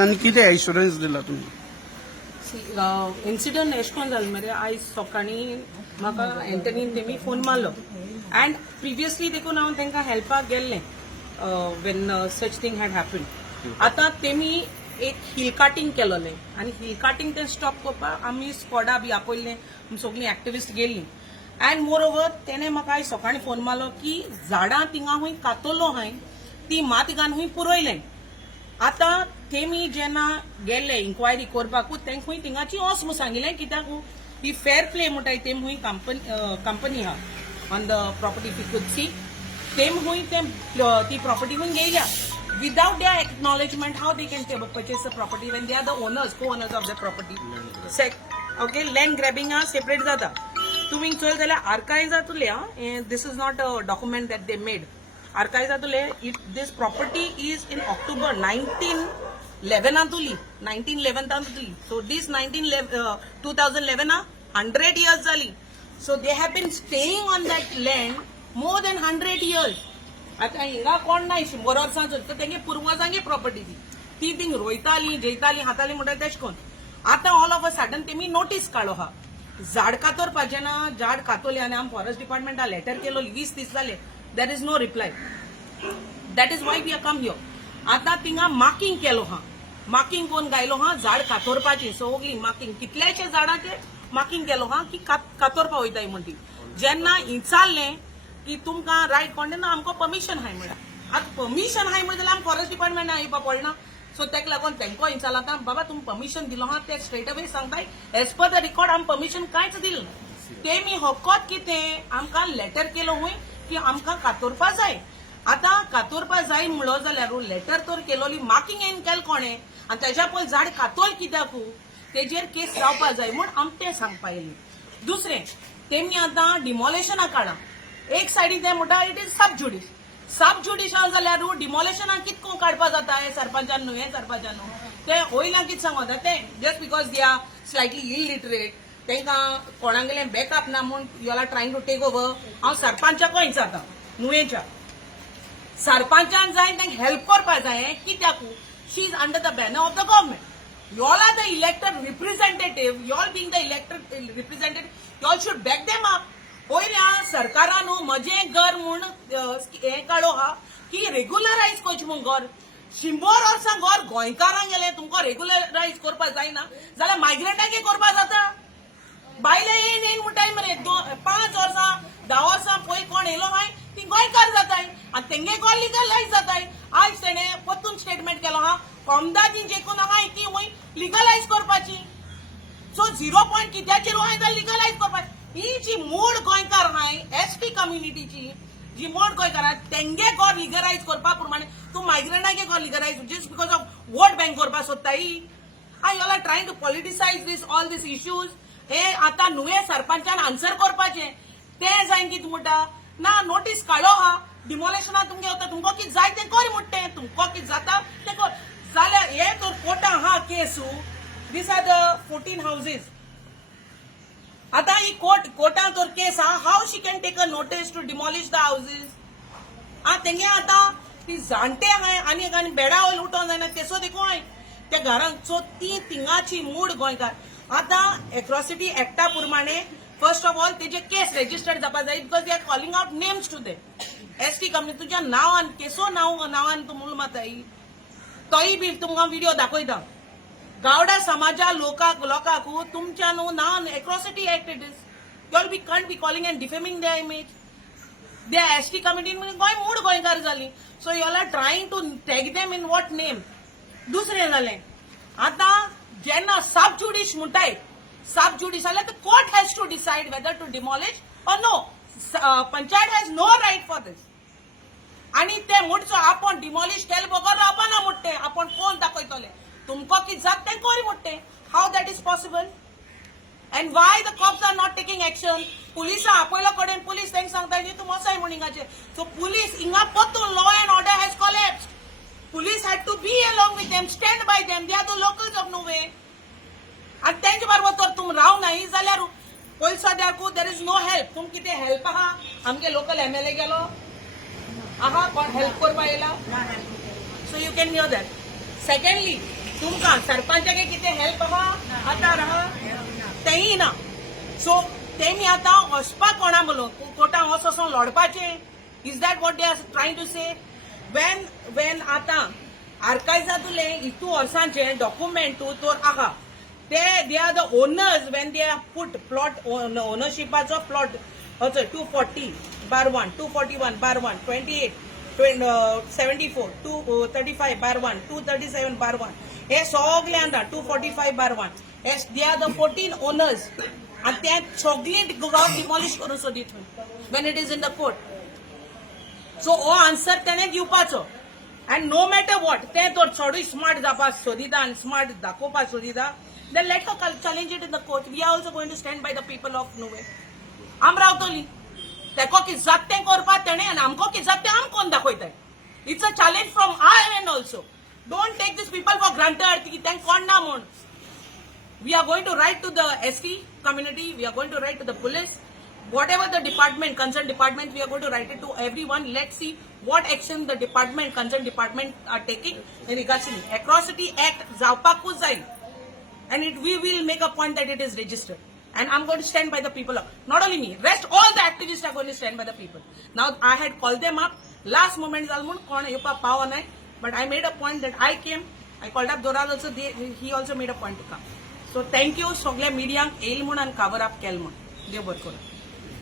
आणि किती इन्शुरन्स दिला तुम्ही? इन्सिडंट एश कोन जालें मरे आयज सकाळीं म्हाका एंटनीन तेमी फोन मारलो अँड प्रिवियसली देखून हांव तांकां हेल्पाक गेल्लें when such thing had happen. आतां तेमी एक हिल काटिंग केलोलें आनी हिल काटिंग तें स्टॉप करपाक आमी स्क्वॉडा बी आपयल्लें, सगळीं एक्टिविस्ट गेलीं अँड मोर ओवर तेणें म्हाका आयज सकाळीं फोन मारलो की झाडां थिंगा हूंय कातोलो हांय ती मात घालून हूंय पुरोयलें. आतां तेमी जेन्ना गेल्ले इन्क्वायरी करपाकूच तेंक हूंय थिंगाची वच म्हूण सांगिल्लें कित्याक ही फेअर प्ले म्हणटाय तेम हूंय कंपनी आहा on the property if you could see तेम हूंय ती प्रॉपर्टी हूंय गेल्या without their acknowledgement how they can purchase the property when they are the owners, co-owners of the property. Okay, land grabbing are separate जाता. तुम्ही चल जाल्यार archives जातले. This is not a document that they made. Archives जातले. This property is in October 1911 आतुली 1911 आतुली. So this 2011 100 years जाली. So they have been staying on that land more than 100 years. आता हिंगा कोण नाही 100 वर्सांचो तर तेंगे पुर्वजांगे प्रॉपर्टी ती थिंग रोयताली जेयताली हाताली म्हणटा तेश कोन. आतां ऑल ऑफ अ सडन तेमी नोटीस काडलो हा झाड कातोरपाचें ना. झाड कातोली आनी आमी फॉरेस्ट डिपार्टमेंटा लेटर केलो 20 दीस जाले. There is no reply. That is why we are come here. आतां थिंगा मार्किंग केलो हा. मार्किंग कोण गायलो हा झाड कातोरपाची सगळी मार्किंग कितल्याशे झाडांचे मार्किंग केलो हा की कातोरपा वयताय म्हणटी. जेन्ना विचारलें की तुमकां रायट कोण ना आमकां परमिशन हाय म्हणा. आतां परमिशन हाय म्हणजे जाल्यार आमी फॉरेस्ट डिपार्टमेंटान येवपा पडना. सो तेका लागून तेंको विचारला आतां बाबा तुमी परमिशन दिलो हा ते स्ट्रेट अवे सांगताय एज पर द रिकॉर्ड आमी परमिशन कांयच दिलें ना. तेमी होकोत कितें आमकां लेटर केलो हूंय की आमकां कातोरपा जाय. आतां कातोरपा जाय म्हणलो जाल्यार लेटर तर केलोली मार्किंग येवन केलें कोणें आनी तेज्या पयलीं झाड कातोल कित्याक तेजेर केस जावपा जाय म्हूण आमी तें सांगपा येयलें. दुसरें तेमी आतां डिमॉलेशना काडा. एक सायडीन ते म्हणटा इट इज सब ज्युडिशियल जाल्यार डिमॉलेशनाक कितको काडपा जाता हे सरपंचान न्हू हे सरपंचान न्हू ते वयल्यान कितें सांगता ते just because they are slightly illiterate तांकां कोणागेलें बॅकअप ना म्हूण you are trying to take over. हांव सरपंचाक विचारता नुयेच्या सरपंचान जाय तांकां हेल्प करपा जाय कित्याक she is under the banner of the government. You all are the elected representative. You all being the elected representative you all should back them up. पयल्या सरकारान म्हजें घर म्हूण हें काडो हा की रेग्युलरायज करचें म्हूण घर 100 वर्सां घर गोंयकारांक गेलें तुमकां रेग्युलरायज करपा जायना जाल्यार मायग्रंटांकय करपा जाता. बायले येन म्हणटाय मरे 5 वर्सां 10 वर्सां पयलीं कोण येयलो हाय ती गोंयकार जाताय आनी तेंगे घर लिगलायज जाताय. आयज तेणें परतून स्टेटमेंट केलो हा कोमदादी जेकून आहाय ती वय लिगलायज करपाची. सो 0 पॉयंट कित्याचेर हाय जाल्यार लिगलायज करपाची. ही जी मूळ गोंयकार हाय एसटी कम्युनिटीची जी मूळ गोंयकार आहाय तेंगे घर लिगलायज करपा प्रमाणे तूं मायग्रंटांगे घर legalise just because of vote bank करपा सोदताय. I you are trying to politicise this all this issues. हे आतां नुये सरपंचान आन्सर करपाचें तें जायन कितें म्हणटा ना नोटीस काडलो हा डिमॉलेशना तुमगे वता तुमकां कितें जाय तें कर म्हणटा तुमकां कितें जाता तें कर जाल्यार हे तर कोर्टां हा केसू. These are the 14 houses. आता ही कोर्टां तर केस हा how she can take a notice to demolish the houses. तेंगे आतां ती जाणटे हाय आनी बेडा वयर उठोवंक जायना तेसो देखून हाय त्या घरांक. सो ती थिंगाची मूळ गोंयकार. आतां एट्रॉसिटी एक्टा प्रमाणे फर्स्ट ऑफ ऑल तेजे केस रेजिस्टर्ड जावपा जाय because they are calling out names to the ST company तुज्या नांवान केसो नांवान तूं मूल माताय तोय बी तुमकां व्हिडिओ दाखयता. गावडा समाजा लोकांक तुमच्या न्हू नांवान atrocity act it is you all be can't be calling and defaming their image. They ST कमिटीन गोंय मूळ गोंयकार जाली. So you all are trying to tag them in what name. दुसरें जालें आतां जेन्ना सब ज्युडिश म्हणटाय सब ज्युडिश जाल्यार the court has to decide whether to demolish or no. Panchayat has no right for this. आनी ते म्हणचो आपण डिमॉलिश केले बगर रावपाना म्हणटे आपण कोण दाखयतले तुमकां कितें जाता तें कर म्हणटे. How that is possible and why the cops are not taking action. पुलिसां आपयलो कडेन पुलीस तांकां सांगता की तूं वसाय म्हण हिंगाचेर. सो पुलीस हिंगा परतून law and order has collapsed. Police had to be along with them stand by them. They are the locals of Nuvem आनी तेंचे बरोबर तर तुम राव नाही जाल्यार पयलीं सद्याकू देर इज नो हेल्प. तुम कितें हेल्प आहा आमगे लोकल MLA गेलो आहा कोण हेल्प करपा येयला. So you can here that. Secondly तुमकां सरपंचागे कितें हेल्प आहा आतां राहा तेंय ना. सो तेमी आतां वचपाक कोणा म्हणून कोर्टान वचोन लढपाचें. Is that what they are trying to say? When आतां आर्कायजांतले इतू वर्सांचे डॉक्युमेंट तर आहा they are the owners when they are put plot ओनरशिपाचो प्लॉट 240/1, 241/1, 28, 74, 235/1, 237/1 हे सगळे आसा 245/1 दे आर द 14 ओनर्स आणि ते सगळे डिमॉलिश करून सोदीत Wien it is in the court. So हो आन्सर तेणे दिवपाचो. अँड नो मॅटर वॉट ते तर चडूय स्मार्ट जावपाक सोदिता आनी स्मार्ट दाखोवपाक सोदिता then let a challenge it in the court. We are also going to stand by the people of Nuvem. आम रावतली तेको कितें जाता तें करपा तेणें आनी आमकां कितें जाता तें आम कोन्न दाखयताय. It's a challenge from I end also. Don't take this people for granted की तें कोणना म्हूण. We are going to write to the ST community, we are going to write to the police, whatever the department, concerned department, we are going to write it to everyone. Let's see what action the department, concerned department are taking in regards to the Atrocity Act जावपाकूच जाय. And we will make a point that it is registered. And I'm going to stand by the people. Not only me, rest all the activists are going to stand by the people. Now I had called them up. Last moment Zalmun, kone yupa power nahi. But I made a point that I came. I called up Doral also. He also made a point to come. So thank you, Sogle Media, Ail Mun and Cover Up Kelmun. Dev Barkora.